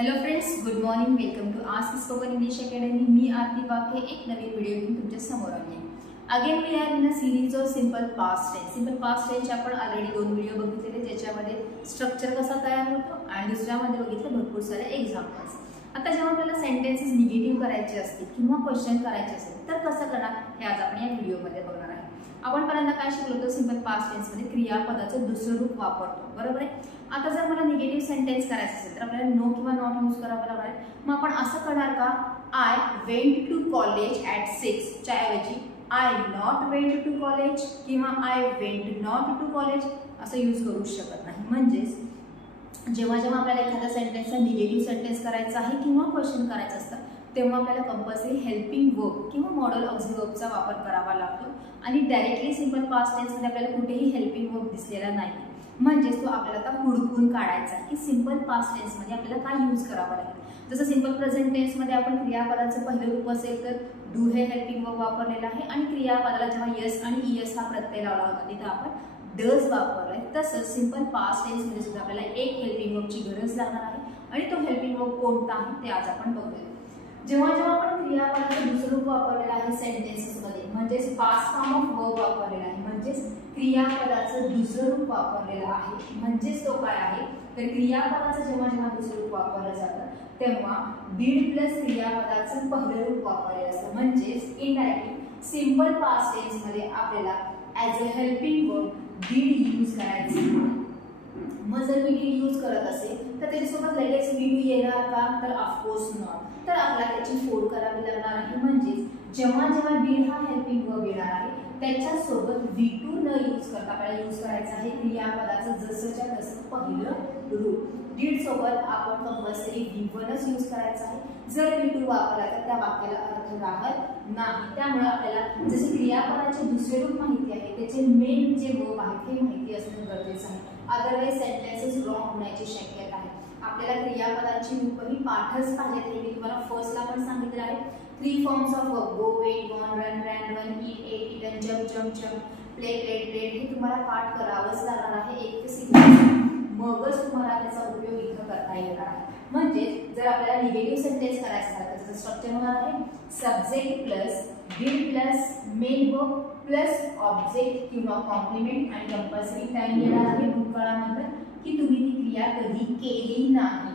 Hello friends, good morning. Welcome to ask spoken English academy. मी आरती वाके एक नवीन video घेऊन तुमच्या समोर आली आहे. Again we are in a series of simple past tense. Simple past टेन्सचे आपण ऑलरेडी 2 व्हिडिओ बघितलेले, ज्याच्यामध्ये स्ट्रक्चर कसा तयार होतो आणि दुसऱ्यामध्ये बघितलं भरपूर सारे एक्झाम्पल्स. आता जेव्हा आपल्याला सेंटेन्सेस निगेटिव्ह करायचे असतील किंवा क्वेश्चन करायचे असेल तर कसं करणार हे आज आपण या व्हिडिओमध्ये बघणार आहे. आपण पहिल्यांदा काय शिकलो होतो, सिंपल पास्ट टेन्समध्ये क्रियापदाचं दुसरं रूप वापरतो, बरोबर आहे. आता जर मला निगेटिव्ह सेंटेन्स करायचं असेल तर आपल्याला नो किंवा नॉट यूज करावं लागणार आहे. मग आपण असं करणार का, I went to college at 6 च्या ऐवजी I not went to college किंवा I went not to college असं यूज करू शकत नाही. म्हणजेच जेव्हा जेव्हा आपल्याला एखाद्या सेंटेन्सचा निगेटिव्ह सेंटेन्स करायचा आहे किंवा क्वेश्चन करायचं असतं तेव्हा आपल्याला कंपल्सरी हेल्पिंग वर्ब किंवा मॉडल ऑक्झिलरी वर्बचा वापर करावा लागतो. आणि डायरेक्टली सिंपल पास्ट टेन्समध्ये आपल्याला कुठेही हेल्पिंग वर्ब दिसलेला नाही. म्हणजेच तो आपल्याला आता हुडकून काढायचा की सिंपल पास्ट टेन्समध्ये आपल्याला काय यूज करावं लागेल. जसं सिंपल प्रेझेंट टेन्समध्ये आपण क्रियापदाचं पहिलं रूप असेल तर डू हे हेल्पिंग वर्ब वापरलेलं आहे आणि क्रियापदाला जेव्हा यस आणि ईएस हा प्रत्यय लावला होता तिथं आपण डज वापरलाय. तसंच सिंपल पास्ट टेन्समध्ये सुद्धा आपल्याला एक हेल्पिंग वर्बची गरज लागणार आहे आणि तो हेल्पिंग वर्ब कोणता आहे ते आज आपण बघूया. जेव्हा जेव्हा आपण क्रियापदाचं दुसरं रूप वापरलेलं आहे सेंटेन्सेसमध्ये, म्हणजेच पास्ट फॉर्म ऑफ वर्ब वापरलेला आहे, म्हणजेच क्रियापदाचं दुसरं रूप वापरलेलं आहे. म्हणजेच तो काय आहे तर क्रियापदाचं जेव्हा जेव्हा दुसरं रूप वापरलं जातं तेव्हा डीड प्लस क्रियापदाचं पहिलं रूप वापरलेलं असतं. म्हणजेच इनडायरेक्टली सिंपल पास्ट टेन्समध्ये आपल्याला as a helping verb did use करायचं. मग जर मी डीड यूज करत असेल तर त्याच्यासोबत लगेच वी डू येणार का, तर ऑफकोर्स नॉट. तर आपल्याला त्याची फोड करावी लागणार आहे. म्हणजेच जेव्हा जेव्हा डीड हा हेल्पिंग वर्ब येणार आहे त्याच्यासोबत वी टू न यूज करता आपल्याला यूज करायचं आहे क्रियापदाचं जसंच्या तसं पहिलं रूप. डीड सोबत आपण कंपल्सरी वी वनच यूज करायचं आहे. जर वी टू वापरला तर त्या वाक्याला अर्थ राहत नाही. त्यामुळे आपल्याला जसे क्रियापदाचे दुसरे रूप माहिती आहे त्याचे मेन जे वर्ब आहेत हे माहिती असणं गरजेचं आहे. अदरवाईज सेंटेन्सेस रॉंग होण्याची शक्यता आहे. आपल्याला क्रियापदाची रूपही पाठच पाहिजे. तरी मी तुम्हाला फर्स्टला पण सांगितलं आहे 3 forms of verb, go, went, gone, run, ran, run, eat, ate, eaten, jump, jump, jump, play, played, played हे तुम्हाला पाठ करावंच लागणार आहे 1 ते 6. मगच तुम्हाला त्याचा उपयोग इथं करता येणार आहे. म्हणजे जर आपल्याला निगेटिव्ह सेंटेन्स करायचं असेल तर त्याचं स्ट्रक्चर होणार आहे subject plus did plus main verb plus object किंवा कॉम्प्लिमेंट आणि कंपल्सरी टाइम येणार आहे भूतकाळानंतर की तुम्ही ती क्रिया कधी केली नाही.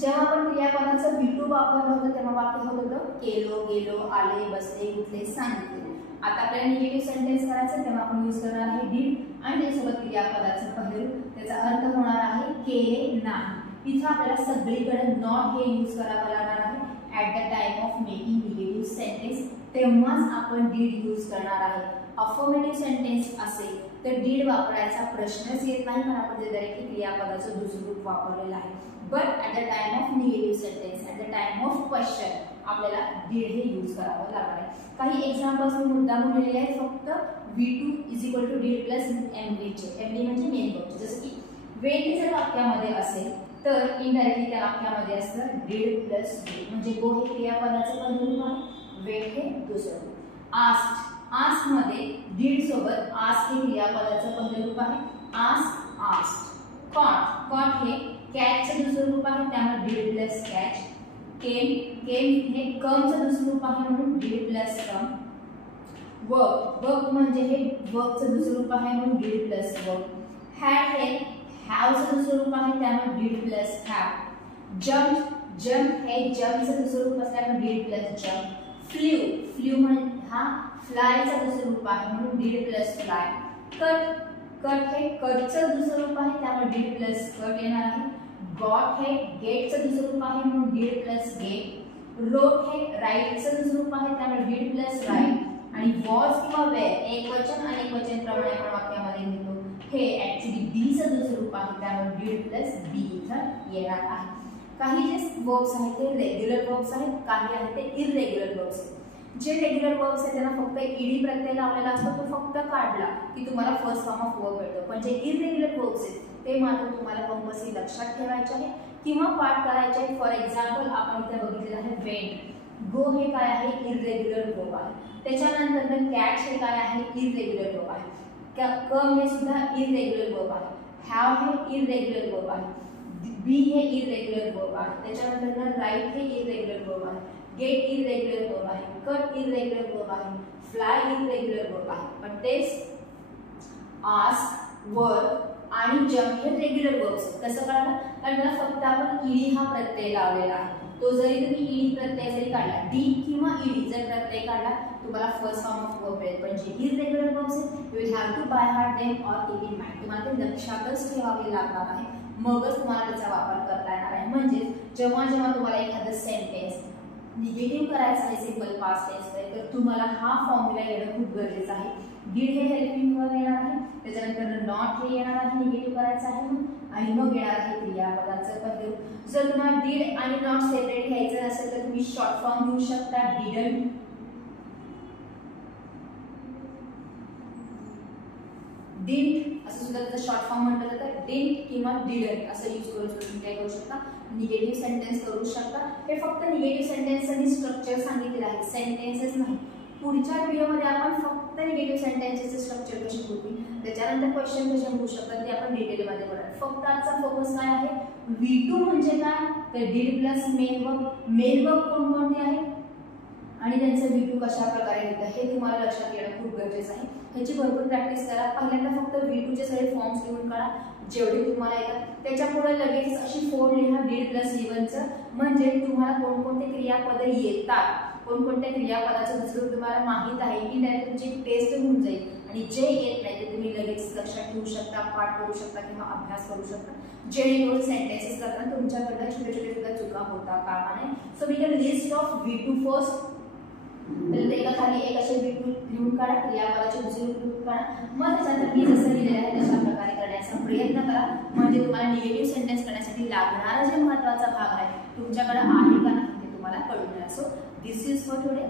जेव्हा आपण क्रियापदाचं वी टू वापरलं होतं तेव्हा वाक्य होत होतं केलो, गेलो, आले, बसले, उठले, सांगितले. आता आपल्याला निगेटिव्ह सेंटेन्स करायचं तेव्हा आपण यूज करणार आहे डीड आणि त्यासोबत क्रियापदाचं पहिलं रूप. त्याचा अर्थ होणार आहे केले नाही. इथं आपल्याला सगळीकडे नॉट हे यूज करावं लागणार आहे at the time of making negative sentence. तेव्हाच आपण डीड यूज करणार आहे. अफर्मेटिव्ह सेंटेन्स असेल तर डीड वापरायचा प्रश्नच येत नाही, कारण आपण डायरेक्टली क्रियापदाचं दुसरं रूप वापरलेलं आहे. But at the time of negative sentence, at the time of question आपल्याला डीड हे यूज करावं लागणार आहे. काही एक्झाम्पल्स मी मुद्दाम लिहिलेले आहेत फक्त V two is equal to did plus एमडीचे. एमडी म्हणजे मेन वर्ब. जसं की वेट जर वाक्यामध्ये असेल तर इनडायरेक्टली त्या वाक्यामध्ये असतं डीड प्लस डीड. म्हणजे गो हे क्रियापदाचं पहिलं रूप आहे, वेट हे दुसरं रूप. आस्क्ड, आस्क मध्ये डीड सोबत आस्क हे क्रियापदाचं पहिलं रूप आहे, आस्क, आस्क्ड. कॉट, कॉट हे कॅचचं दुसरं रूप आहे त्यामुळे did plus catch. Came, came हे कमचं दुसरं रूप आहे म्हणून did plus come. Work, work म्हणजे हे वर्कचं दुसरं रूप आहे म्हणून डीड प्लस वर्क. हॅड हे हॅवचं दुसरं रूप आहे त्यामुळे did plus have. Jump, jump हे जम्पचं दुसरं रूप असल्यामुळे did plus jump. Flew, flew म्हणजे हा फ्लायचं दुसरं रूप आहे म्हणून did plus fly. Cut, cut हे कटचं दुसरं रूप आहे त्यामुळे डीड प्लस कट येणार आहे. गॉट हे गेटचं दुसरं रूप आहे म्हणून डीड प्लस गेट. रोट हे राईटचं दुसरं रूप आहे त्यामुळे डीड प्लस राईट. आणि वॉज किंवा वेअर एकवचन आणि एकवचन प्रमाणे आपण वाक्यामध्ये घेतो हे ऍक्च्युली बीचं दुसरं रूप आहे त्यामुळे डीड प्लस बी इथं येणार आहे. काही जे वर्ब्स आहेत ते रेग्युलर वर्ब्स आहेत, काही आहेत ते इररेग्युलर वर्ब्स आहेत. जे रेग्युलर वर्ब्स आहेत त्यांना फक्त ईडी प्रत्यय लावलेला असतो, तो फक्त काढला की तुम्हाला फर्स्ट फॉर्म ऑफ वर्ब मिळतो. पण जे इररेग्युलर वर्ब्स आहेत ते मात्र तुम्हाला कंपल्सरी लक्षात ठेवायचे आहे किंवा पाठ करायचे आहे. फॉर एक्झाम्पल आपण इथे बघितलेलं आहे वेंट. गो हे काय आहे इररेग्युलर वर्ब आहे. त्याच्यानंतर कॅच हे काय आहे इररेग्युलर वर्ब आहे. कम हे सुद्धा इररेग्युलर वर्ब आहे. हॅव हे इररेग्युलर वर्ब आहे. बी हे इरेग्युलर वर्ब आहे, त्याच्यानंतर राईट हे इरेग्युलर वर्ब आहे, गेट इरेग्युलर वर्ब आहे, कट इरेग्युलर वर्ब आहे, फ्लाय इरेग्युलर वर्ब आहे. पण तेच आस्क, वर आणि जम्प हे रेग्युलर वर्ब्स. कसं कळलं? कारण त्याला फक्त आपण ईडी हा प्रत्यय लावलेला आहे. तो जरी तुम्ही ईडी प्रत्यय जरी काढला, डी किंवा ईडी जर प्रत्यय काढला, तुम्हाला फर्स्ट फॉर्म ऑफ वर्ब मिळेल. पण जे इरेग्युलर वर्ब्स आहेत, you will have to by heart them और कीप इन माइंड. तुम्हाला ते लक्षातच ठेवावे लागणार आहे, मगच तुम्हाला त्याचा वापर करता येणार आहे. म्हणजे जेव्हा जेव्हा तुम्हाला एखादं सेंटेन्स निगेटिव्ह करायचं आहे सिंपल पास्ट टेन्स तर तुम्हाला हा फॉर्म्युला येणं खूप गरजेचं आहे. डीड हे हेल्पिंग वर्ब येणार आहे, त्याच्यानंतर नॉट हे येणार आहे निगेटिव्ह करायचं आहे, आणि मग येणार आहे क्रियापदाचं पद. जर तुम्हाला डीड आणि नॉट सेपरेट घ्यायचं असेल तर तुम्ही शॉर्ट फॉर्म घेऊ शकता, डिडंट, डिडंट असं सुद्धा त्याचं शॉर्ट फॉर्म म्हटलं जातं. डिडंट किंवा डिडंट असं यूज करून तुम्ही काय करू शकता, निगेटिव्ह सेंटेन्स करू शकता. हे फक्त निगेटिव्ह सेंटेन्ससाठी स्ट्रक्चर सांगितलेलं आहे, सेंटेन्सेस नाही. पुढच्या व्हिडिओमध्ये आपण फक्त निगेटिव्ह सेंटेन्सेसचे स्ट्रक्चर कसे होतील, त्याच्यानंतर क्वेश्चन कसे होऊ शकतात ते आपण डिटेलमध्ये बघणार. फक्त आजचा फोकस काय आहे, V2 म्हणजे काय, तर did plus main verb. Main verb कोणकोणते आहे आणि त्यांचं V2 कशा प्रकारे येतं हे तुम्हाला लक्षात येणं खूप गरजेचं आहे. ह्याची भरपूर प्रॅक्टिस करा. पहिल्यांदा फक्त V2 चे सगळे फॉर्म्स लिहून काढा जेवढे तुम्हाला येतात. त्याच्या पुढे लगेच अशी 4 लिहा डीड प्लस इवनचं, म्हणजे तुम्हाला कोणकोणते क्रियापद येतात, कोणकोणत्या क्रियापदाचं दुसरं तुम्हाला माहित आहे की नाही, तुमची टेस्ट होऊन जाईल. आणि जे येत नाही ते तुम्ही लगेच लक्षात ठेवू शकता, पाठ करू शकता किंवा अभ्यास करू शकता, जेणेकरून सेंटेन्सेस करताना तुमच्याकडनं छोटे छोटे सुद्धा चुका होता कामा नये. So we can list of V2 first. तर एका खाली एक असे V2 लिहून काढा, क्रियापदाचे दुसरे लिहून काढा. मग त्याच्यानंतर मी जसं लिहिलेलं आहे तशा प्रकारे करण्याचा प्रयत्न करा. म्हणजे तुम्हाला निगेटिव्ह सेंटेन्स करण्यासाठी लागणारा जे महत्त्वाचा भाग आहे तुमच्याकडे आहे का नाही ते तुम्हाला कळून येईल. So this is for today.